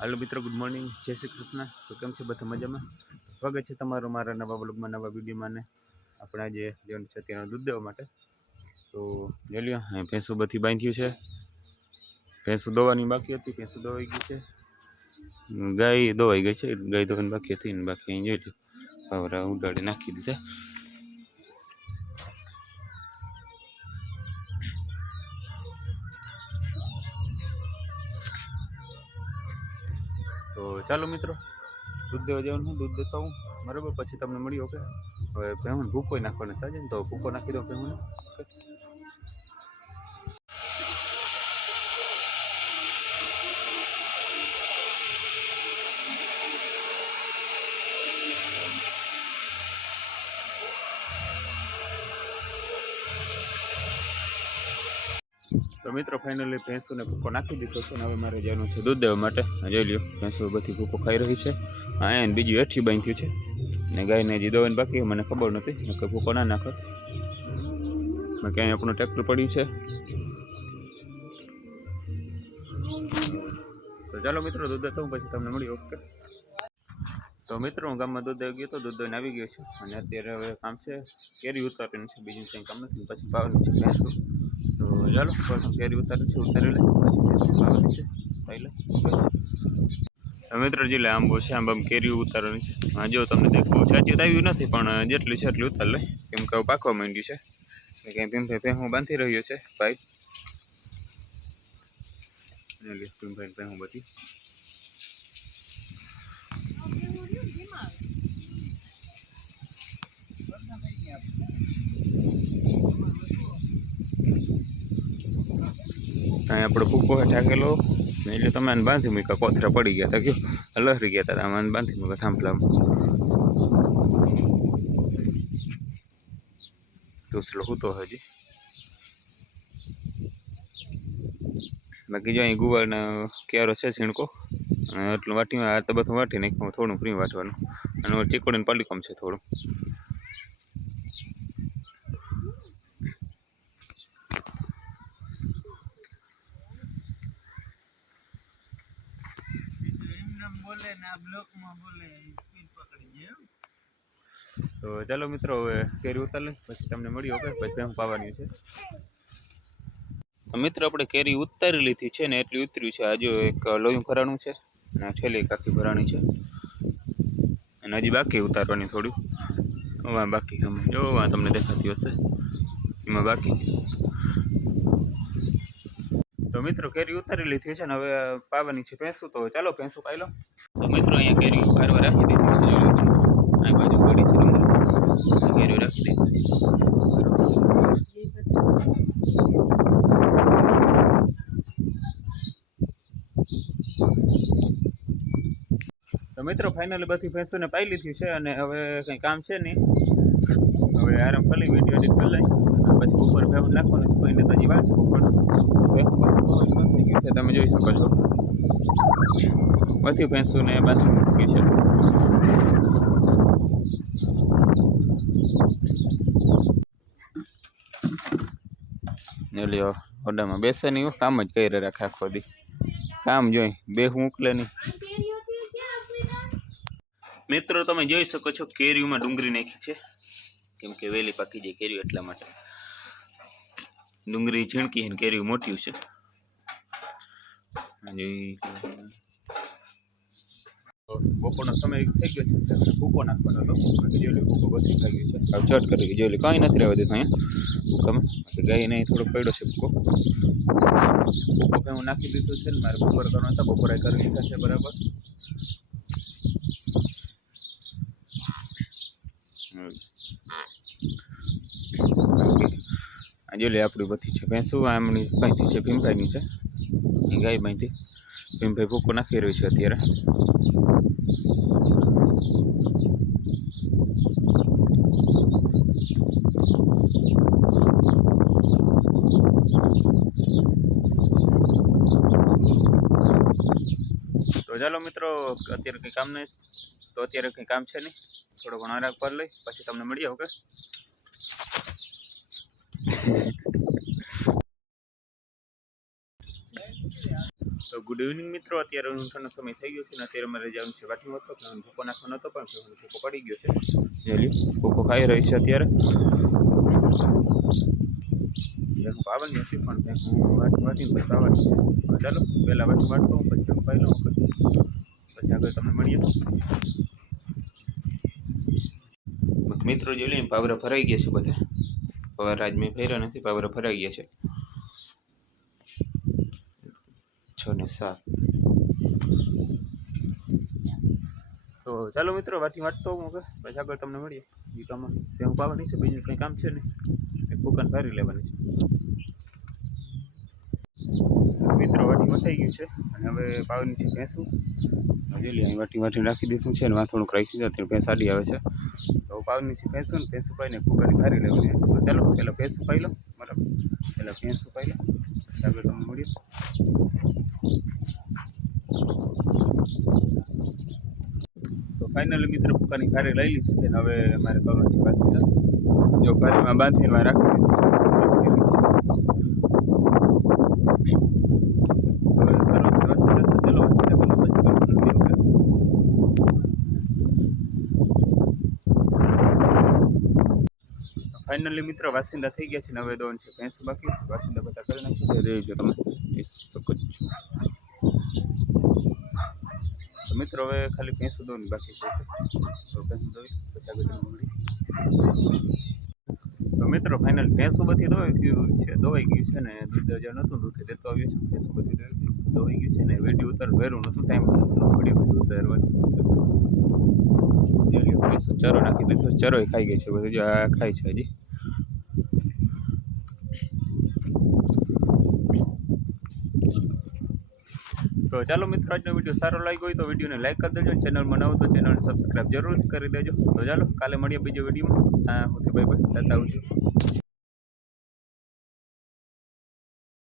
Hello मित्रों, good morning, जय श्री कृष्ण। तो केम छे बधा मजामां? स्वागत है तमारो मारा नवा ब्लॉगमां, नवा विडियोमां ने આપણે આજે જવાનું છે અત્યારે દૂધ દેવા માટે। તો જોઈ લ્યો, અહીં ભેંસું બધી બાંધ્યું છે। ભેંસું દોવાની બાકી હતી, ભેંસું દોવાઈ ગઈ છે। ગાય દોવાઈ ગઈ છે, ગાય દોવાની બાકી હતી ને બાકી અહીં જોઈ લ્યો ભાવરા ઉડાડી નાખી દીધા। તો ચાલો મિત્રો, दूध देवा जवानुं, दूध देता हूँ बराबर, पछी तमने मळीए। ओके, हवे भेहूँ भूको नाखवानो साजे ने, तो भूको नाखी दो भेहूँ। ओके, तो मित्रों फाइनली भैंसों ने भूको नाखी दीधो छे। हवे मारे जवानुं छे दूध देवा माटे। जोई ल्यो, भैंसो बधी भूको खाई रही छे। आ बीजू हेठी बांध्युं छे ने गायने हजी दोवानी बाकी। मने खबर नथी के भूको ना नाखत। बाकी अहीं आपणुं ट्रेक्टर पड्युं छे। तो चलो मित्रों, दूध देता हूँ पछी तमने मळीए। ओके, तो मित्रों गाममां दूध देवा गयो तो दूध दईने आवी गयो छे अने अत्यारे हवे काम छे केरी उतारवानी छे, बीजुं कंई काम नथी। पछी पाવાની છે ભેંસો। तो ચાલો પ્રથમ કેરી ઉતારી છે, ઉતારી લે પછી ભેંસો પાવાની છે, ખાઈ લે। તો મિત્રો જે આંબો છે, આંબામાં કેરી ઉતારવાની છે। હા જો તમને દેખો સાચી તો આવ્યું નથી, પણ જેટલી છે એટલી ઉતાર લે, કેમ કે પાકવા માંડ્યું છે। એટલે કે ભીમભાઈ ભેહું બાંધી રહ્યો છે ભાઈ। ભીમભાઈ ભેહું બધી અહીં આપણે ભૂકો ઠાકેલો એટલે તમે આને બાંધી મૂક્યા, કોથરા પડી ગયા હતા, કયો લહરી ગયા હતા, આને બાંધી મૂક્યા થાંભલામાં। દૂસરો હું તો હજી બાકી જો અહીં ગુવારનો ક્યારો છે ઝીણકો, એટલું વાટીમાં આ તો બધું વાટી નાખ્યું, થોડું ફ્રી વાટવાનું અને ચીકોડીને પલ્લીકમ છે થોડું। तो चलो मित्रों हवे केरी उतार ले पछी तमने मळीए। ओके, पछी भેहું पावानी छे। मित्र આપણે કેરી ઉતારી લીધી છે ને એટલી ઉતર્યું છે। આજે એક લોયું ભરાણું છે અને ઠેલી કાકી ભરાણી છે અને હજી બાકી ઉતારવાની થોડી વા બાકી જો વા તમને દેખાતી હશે એમાં બાકી। તો મિત્રો કેરી ઉતારી લીધી છે ને હવે પાવાની છે ભેંસું। તો ચાલો ભેંસું પાઈ લો। તો મિત્રો અહીંયા કેરી પારવા રાખી દીધી છે, આ બાજુ પડી છે કેરી રાખી દીધી। तो मित्रों फाइनली बधी भैंसों ने पाई लीधी है और हवे कई काम है नहीं, हवे आराम कर ली, वीडियो एडिट कर लाई पछी बपोर भेहूं नाखवानुं छे। कोईने तो हजी वार छे बपोर, तमे जोई शको छो बधी भैंसों ने बांधी मूकी छे। લ્યો ઓડામાં બેસે નહીં, કામ જ કરી રાખે આખો દી, કામ જોઈ બેહું ઉકલે નહીં। મિત્રો તમે જોઈ શકો છો કેરીમાં ડુંગળી નાખી છે, કેમ કે વેલી પાકી જાય કેરી એટલા માટે। ડુંગળી ઝીણકી છે, કેરી મોટી છે। બપોરનો સમય થઈ ગયો છે, ભૂકો નાખવાનો હતો, જોઈ ભૂકો બધી ખાઈ ગયો છે, હવે ચટ કરી જોઈ લે, કાંઈ નથી રહેવા દેતું અહીંયા તમે ગાયને થોડોક પડ્યો છે ભૂકો। ભૂકો હું નાખી દીધો છે ને મારે બપોર કરવાનો હતા, બપોરે કરી લીધા છે બરાબર। જોઈ લે આપણી બધી છે ભેંસું, આમની બાંધી છે ભીમભાઈની છે, ગાય બાંધી, ભીમભાઈ ભૂકો નાખી રહ્યું છે અત્યારે। तो चलो मित्रों अत्यारे कई काम नहीं, तो अत्यारे कई काम है नहीं, थोड़ो घणो आराम कर लई पछी तमने मळीए। ओके, તો ગુડ ઇવનિંગ મિત્રો, અત્યારે ઊંઠાનો સમય થઈ ગયો છે ને અત્યારે મારે જવાનું છે વાટનો હતો પણ ભૂકો નાખવાનો હતો પણ ભૂકો પડી ગયો છે. જેલી ભૂકો ખાઈ રહી છે અત્યારે. હું પાવાની હતી પણ હું વાટીને પછી પાવાની છે. ચાલો પહેલાં વાટતો હું પછી પાઈ લઉં પછી આગળ તમને મળીએ. મિત્રો જોઈ લઈએ પાવરા ભરાઈ ગયા છે બધા. પાવરા આજ મેં ફેર્યા નથી, પાવરા ભરાઈ ગયા છે 6 ને 7. તો ચાલો મિત્રો વાટતો હું પછી આગળ તમને મળીએ. એ કામ હું પાવાની છે, બીજું કંઈ કામ છે ને એક ભૂકાન ભારી લેવાની છે. મિત્રો વાટીમાં થઈ ગયું છે અને હવે પાવાની છે ભેંસું. જોઈ લઈએ અહીં વાટી રાખી દીધું છે અને વાં થોડુંક રાખી દીધું અત્યારે ભેંસ આડી આવે છે. તો પાવાની છે ભેંસું ને ભેંસું પાઈને ભૂકાની ભારી લેવાની. તો ચાલો પહેલાં ભેંસું પાઈ લો, બરાબર, પહેલાં ભેંસું પાઈ લો પછી આગળ તમને મળીએ. તો ફાઇનલી મિત્રો ભૂકાની ભારી લઈ લીધી છે ને હવે મારે કરવાનું છે વાસી. જો ભારીમાં બાંધીને રાખી દીધી છે. ફાઇનલી મિત્રો વાસિંદા થઈ ગયા છે ને હવે દોન છે ભેંસ બાકી. વાસિંદા બધા કરી નાખી રહી છે, તમે જોઈ શકો છો. તો મિત્રો હવે ખાલી ભેંસું દોવાની બાકી છે. તો ભેંસું દોઈ પછી આગળ મળી. તો મિત્રો ફાઇનલ ભેંસું બધી દોવાઈ ગયું છે ને દૂધ હજાર નહોતું દૂધ દેતો આવ્યું છે. ભેંસું બધી દોવાઈ ગયું છે ને વિડીયો ઉતાર વેરું નહોતું, ટાઈમ વિડીયો ઉતારવાનું. ભેંસું ચરો નાખી દીધો, ચરોય ખાઈ ગઈ છે બધું, જો આ ખાય છે હજી. તો ચાલો મિત્રો આજનો વિડીયો સારો લાગ્યો હોય તો વિડીયોને લાઈક કરી દેજો, ચેનલમાં નવો તો ચેનલને સબસ્ક્રાઈબ જરૂરથી કરી દેજો. તો ચાલો કાલે મળીએ બીજો વિડીયોમાં. હા હું બાય બાય, જતા આવું છું.